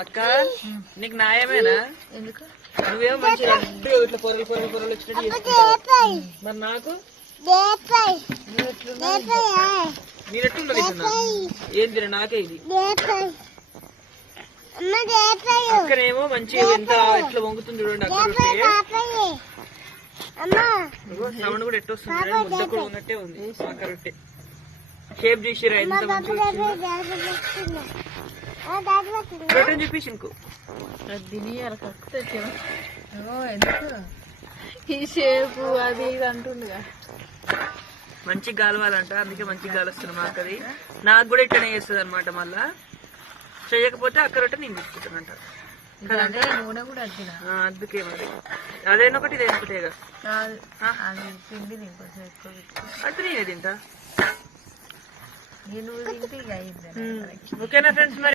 అక్క నీకు న్యాయమేనా? ఎందుకు నువ్వేమో మంచిగా ఇట్లా పొరలు పొరలు పొరలు వచ్చినట్టు చేసుకుంటావు. మరి నాకు నేనెట్లున్నది ఏం తిన నాకే ఇది. అక్కనేమో మంచిగా ఎంత ఎట్లా వంగుతుంది చూడండి. అక్క సౌండ్ కూడా ఎట్లా వస్తుంది, ముద్ద కూడా ఉన్నట్టే ఉంది. అక్క రొట్టె షేప్ చేసిరా ఎంత మంచిగా రొట్టెని చూపించి ఇంకో తినియాలి ఎందుకు ఈ షేపు అది ఇది అంటుండగా మంచిగా గాలవాలంట. అందుకే మంచిగా గాలుస్తుంది మా అక్కది. నాకు కూడా ఇట్లనే చేస్తుంది అనమాట. మళ్ళా చేయకపోతే అక్క రొట్టె నేను తీసుకుంటానంట. నూనె కూడా అందుకే మరి అదేనొకటి ఇదేనొకటేగా. పిండి కొంచెం ఎక్కువ అంటే నేనే తింటా. నువ్వు తింటే ఇక అయింది. ఓకేనా ఫ్రెండ్స్ మరి.